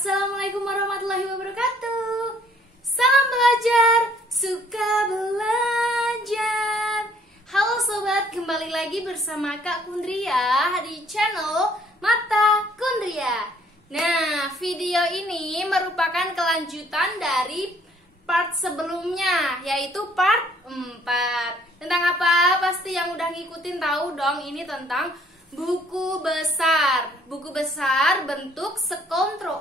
Assalamualaikum warahmatullahi wabarakatuh. Salam belajar, suka belajar. Halo sobat, kembali lagi bersama Kak Kundria di channel Mata Kundria. Nah, video ini merupakan kelanjutan dari part sebelumnya, yaitu part 4. Tentang apa? Pasti yang udah ngikutin tahu dong, ini tentang buku besar. Buku besar bentuk sekontro.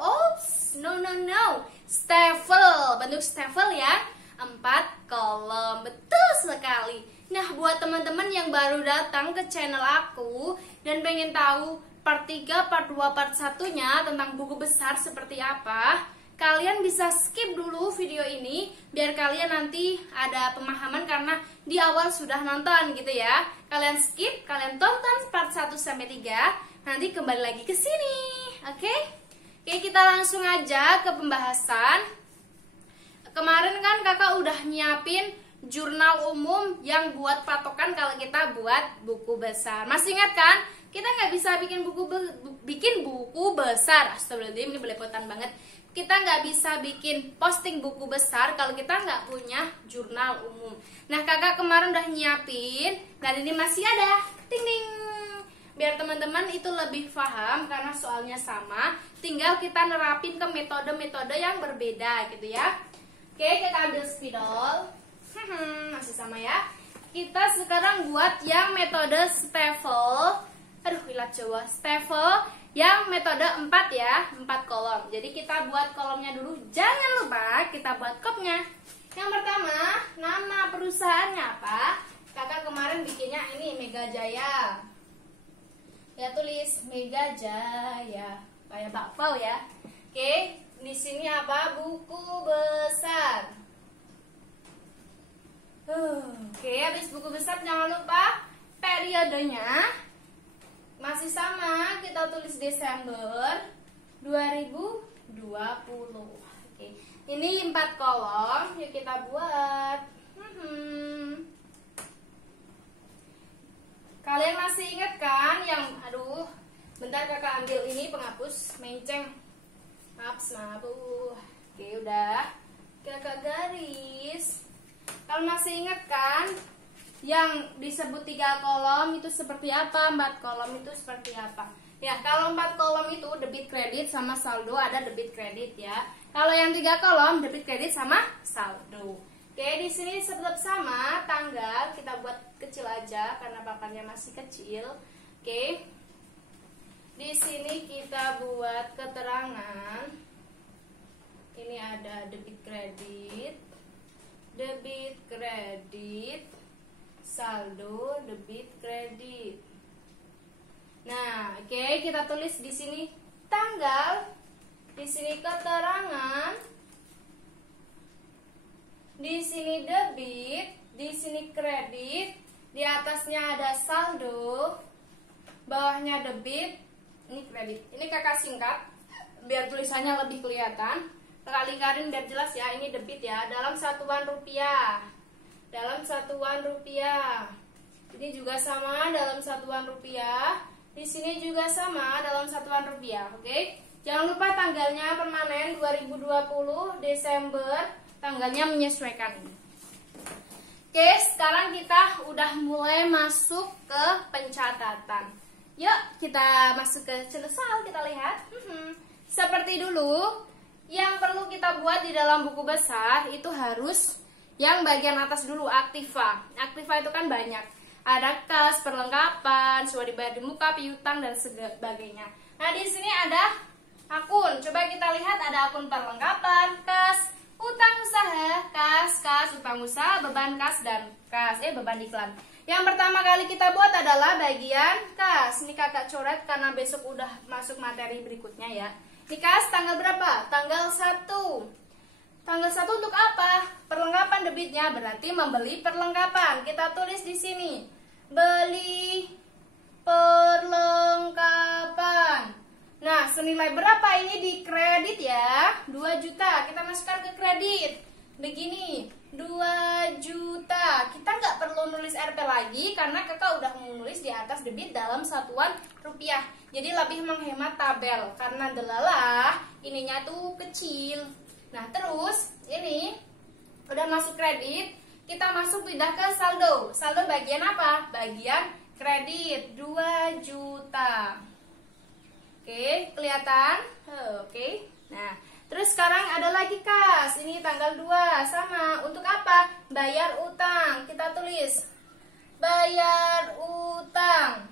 No. Stafel, bentuk stafel ya. 4 kolom. Betul sekali. Nah, buat teman-teman yang baru datang ke channel aku dan pengen tahu part 3, part 2, part 1-nya tentang buku besar seperti apa, kalian bisa skip dulu video ini biar kalian nanti ada pemahaman karena di awal sudah nonton gitu ya. Kalian skip, kalian tonton part 1 sampai 3, nanti kembali lagi ke sini. Oke, kita langsung aja ke pembahasan. Kemarin kan kakak udah nyiapin jurnal umum yang buat patokan kalau kita buat buku besar. Masih ingat kan? Kita nggak bisa bikin buku besar. Astagfirullahaladzim, ini belepotan banget. Kita nggak bisa bikin posting buku besar kalau kita nggak punya jurnal umum. Nah, kakak kemarin udah nyiapin dan ini masih ada. Ting ting. Biar teman-teman itu lebih paham karena soalnya sama, tinggal kita nerapin ke metode-metode yang berbeda gitu ya. Oke, kita ambil spidol. Masih sama ya. Kita sekarang buat yang metode stafel. Aduh, ilat Jawa. Stafel yang metode 4 ya, 4 kolom. Jadi kita buat kolomnya dulu. Jangan lupa kita buat kopnya. Yang pertama, nama perusahaannya apa? Kakak kemarin bikinnya ini Mega Jaya. Ya, tulis Mega Jaya. Kayak bakpao ya. Oke, di sini apa? Buku besar. Oke, habis buku besar jangan lupa periodenya. Masih sama, kita tulis Desember 2020. Oke, ini 4 kolom, yuk kita buat. Kalian masih ingat kan yang, aduh, bentar kakak ambil ini penghapus menceng. Maaf. Oke, udah. Kakak garis. Kalau masih ingat kan yang disebut 3 kolom itu seperti apa, 4 kolom itu seperti apa? Ya, kalau 4 kolom itu debit kredit sama saldo, ada debit kredit ya. Kalau yang 3 kolom debit kredit sama saldo. Oke, di sini tetap sama, tanggal kita buat kecil aja karena papannya masih kecil. Oke. Di sini kita buat keterangan. Ini ada debit kredit, saldo, debit kredit. Nah, oke, kita tulis di sini tanggal, di sini keterangan, di sini debit, di sini kredit, di atasnya ada saldo, bawahnya debit, ini kredit. Ini kakak singkat biar tulisannya lebih kelihatan. Kakak lingkarin biar jelas ya. Ini debit ya, dalam satuan rupiah. Dalam satuan rupiah. Ini juga sama dalam satuan rupiah. Di sini juga sama dalam satuan rupiah. Oke. Jangan lupa tanggalnya permanen 2020 Desember. Tanggalnya menyesuaikan ini. Oke, sekarang kita udah mulai masuk ke pencatatan. Yuk, kita masuk ke celesal, kita lihat. Seperti dulu, yang perlu kita buat di dalam buku besar itu harus yang bagian atas dulu, aktiva. Aktiva itu kan banyak. Ada kas, perlengkapan, sudah dibayar di muka, piutang dan sebagainya. Nah, di sini ada akun. Coba kita lihat, ada akun perlengkapan, kas, utang usaha, kas, utang usaha, beban kas dan kas. Beban iklan. Yang pertama kali kita buat adalah bagian kas. Ini kakak coret karena besok udah masuk materi berikutnya ya. Ini kas tanggal berapa? Tanggal 1. Tanggal 1 untuk apa? Perlengkapan debitnya berarti membeli perlengkapan. Kita tulis di sini. Beli perlengkapan. Nah, senilai berapa ini di kredit ya? 2 juta. Kita masukkan ke kredit. begini, 2 juta. Kita nggak perlu nulis Rp lagi karena kakak udah menulis di atas debit dalam satuan rupiah. Jadi lebih menghemat tabel karena delalah ininya tuh kecil. Nah terus ini udah masuk kredit, kita masuk pindah ke saldo. Saldo bagian apa? Bagian kredit 2 juta. Oke, kelihatan? Oke. Nah, terus sekarang ada lagi kas. Ini tanggal 2 sama. Untuk apa? Bayar utang. Kita tulis bayar utang.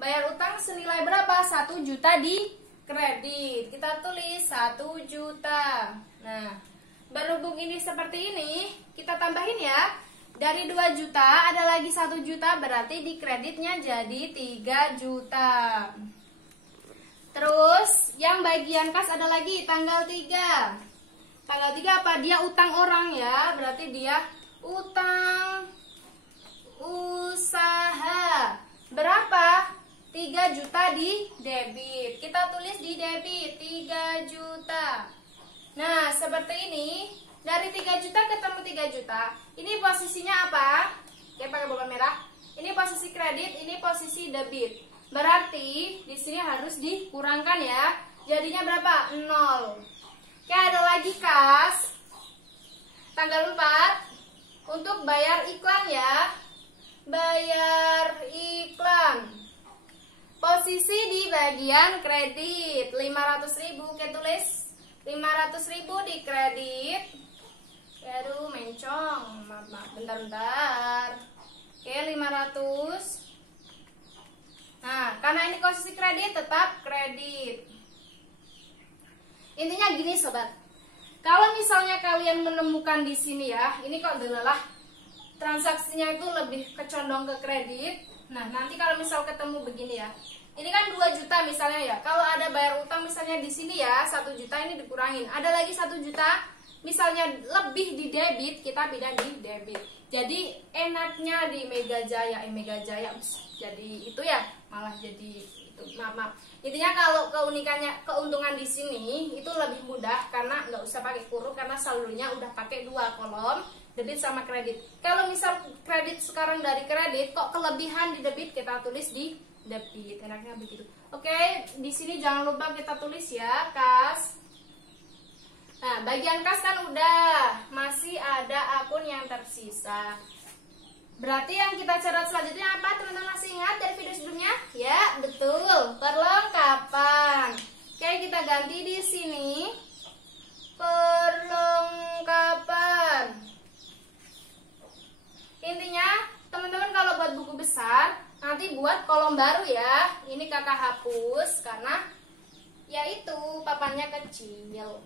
Bayar utang senilai berapa? 1 juta di kredit. Kita tulis 1 juta. Nah, berhubung ini seperti ini, kita tambahin ya. Dari 2 juta ada lagi 1 juta, berarti di kreditnya jadi 3 juta. Terus yang bagian kas ada lagi tanggal 3. Tanggal 3 apa? Dia utang orang ya, berarti dia utang usaha. Berapa? 3 juta di debit. Kita tulis di debit 3 juta. Nah, seperti ini. Dari 3 juta ketemu 3 juta. Ini posisinya apa? Oke, pakai bola merah. Ini posisi kredit, ini posisi debit. Berarti di sini harus dikurangkan ya. Jadinya berapa? 0. Oke, ada lagi kas. Tanggal 4 untuk bayar iklan ya. Bayar iklan. Posisi di bagian kredit 500.000. Oke, tulis 500.000 di kredit. Aduh, mencong. Maaf, bentar. Oke, 500. Nah, karena ini posisi kredit, tetap kredit. Intinya gini sobat, kalau misalnya kalian menemukan di sini ya, ini kok delalah transaksinya itu lebih kecondong ke kredit. Nah, nanti kalau misal ketemu begini ya, ini kan 2 juta misalnya ya, kalau ada bayar utang misalnya di sini ya, 1 juta ini dikurangin, ada lagi 1 juta, misalnya lebih di debit, kita pindah di debit. Jadi enaknya di Mega Jaya, jadi itu ya, malah jadi itu. Maaf. Intinya kalau keuntungan di sini itu lebih mudah karena nggak usah pakai kurung karena saldonya udah pakai 2 kolom, debit sama kredit. Kalau misal kredit sekarang dari kredit, kok kelebihan di debit kita tulis di debit. Enaknya begitu. Oke, di sini jangan lupa kita tulis ya, kas. Nah, bagian kas kan udah, masih ada akun yang tersisa. Berarti yang kita catat selanjutnya apa? Teman-teman masih ingat dari video sebelumnya? Ya, betul, perlengkapan. Oke, kita ganti di sini. Perlengkapan. Intinya, teman-teman kalau buat buku besar, nanti buat kolom baru ya. Ini kakak hapus karena yaitu papannya kecil.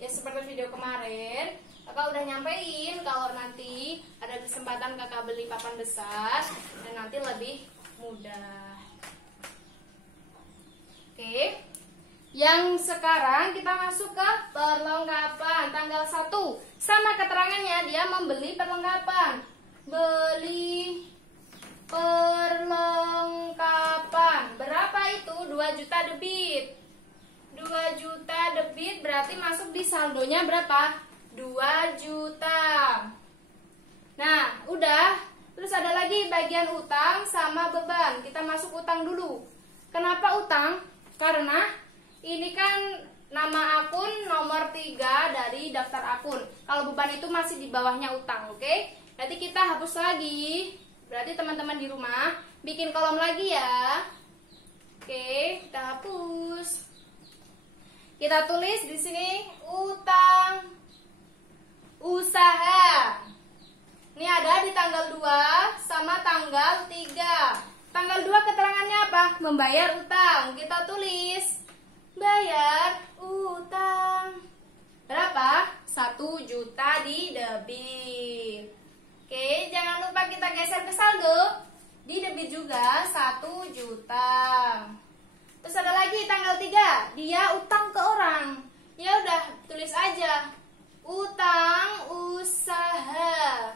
Ya seperti video kemarin, kakak udah nyampein kalau nanti ada kesempatan kakak beli papan besar dan nanti lebih mudah. Oke, yang sekarang kita masuk ke perlengkapan tanggal 1. Sama keterangannya, dia membeli perlengkapan. Beli perlengkapan. Berapa itu? 2 juta debit. 2 juta debit berarti masuk di saldonya berapa? 2 juta. Nah, udah. Terus ada lagi bagian utang sama beban. Kita masuk utang dulu. Kenapa utang? Karena ini kan nama akun nomor 3 dari daftar akun. Kalau beban itu masih di bawahnya utang, oke? Nanti kita hapus lagi. Berarti teman-teman di rumah bikin kolom lagi ya. Oke, kita hapus. Kita tulis di sini utang usaha. Ini ada di tanggal 2 sama tanggal 3. Tanggal 2 keterangannya apa? Membayar utang. Kita tulis bayar utang. Berapa? 1 juta di debit. Oke, jangan lupa kita geser ke saldo. Di debit juga 1 juta. Terus ada lagi tanggal 3, dia utang ke orang. Ya udah, tulis aja utang usaha.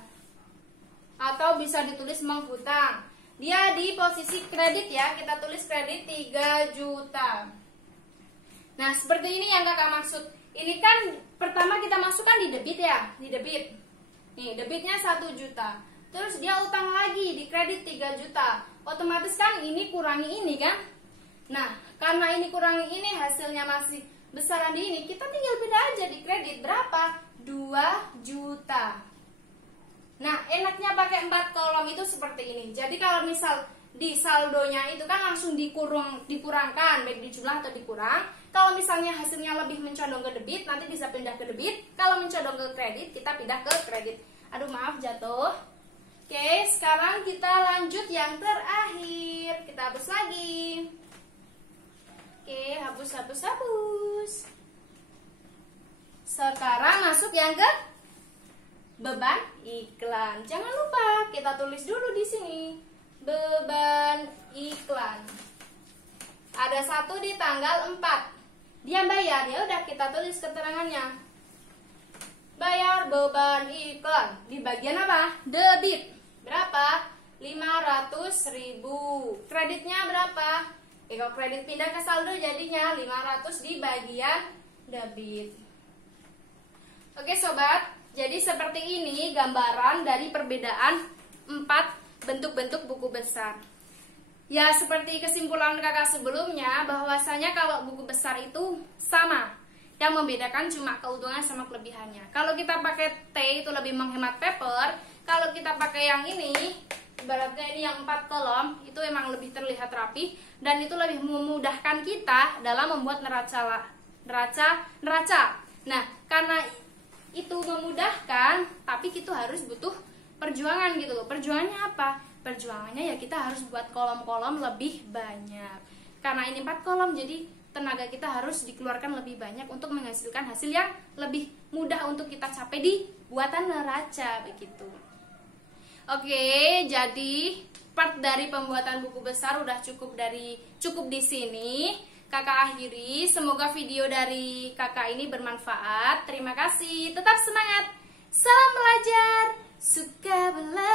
Atau bisa ditulis menghutang. Dia di posisi kredit ya, kita tulis kredit 3 juta. Nah, seperti ini yang kakak maksud. ini kan pertama kita masukkan di debit ya, di debit. Nih, debitnya 1 juta. Terus dia utang lagi di kredit 3 juta. Otomatis kan ini kurangi ini kan? Nah, karena ini kurangi ini hasilnya masih besaran di ini, kita tinggal beda aja di kredit berapa? 2 juta. Nah, enaknya pakai 4 kolom itu seperti ini. Jadi kalau misal di saldonya itu kan langsung dikurangkan, baik di jumlah atau dikurang. Kalau misalnya hasilnya lebih mencondong ke debit, nanti bisa pindah ke debit. Kalau mencondong ke kredit, kita pindah ke kredit. Aduh, maaf jatuh. Oke, sekarang kita lanjut yang terakhir. Kita hapus lagi. Oke, hapus. Sekarang masuk yang ke beban iklan. Jangan lupa kita tulis dulu di sini. Beban iklan. Ada 1 di tanggal 4. Dia bayar, ya udah kita tulis keterangannya. Bayar beban iklan. Di bagian apa? Debit. Berapa? 500.000. Kreditnya berapa? Kalau kredit pindah ke saldo jadinya 500 di bagian debit. Oke sobat, jadi seperti ini gambaran dari perbedaan 4 bentuk-bentuk buku besar. Ya seperti kesimpulan kakak sebelumnya, bahwasanya kalau buku besar itu sama, yang membedakan cuma keuntungan sama kelebihannya. Kalau kita pakai T itu lebih menghemat paper. Kalau kita pakai yang ini, ibaratnya ini yang 4 kolom, itu emang lebih terlihat rapi dan itu lebih memudahkan kita dalam membuat neraca. Nah, karena itu memudahkan, tapi kita harus butuh perjuangan gitu loh. Perjuangannya apa? Perjuangannya ya kita harus buat kolom-kolom lebih banyak. Karena ini 4 kolom, jadi tenaga kita harus dikeluarkan lebih banyak untuk menghasilkan hasil yang lebih mudah untuk kita capai di buatan neraca begitu. Oke, jadi part dari pembuatan buku besar udah cukup di sini. Kakak akhiri, semoga video dari kakak ini bermanfaat. Terima kasih, tetap semangat. Salam belajar, suka belajar.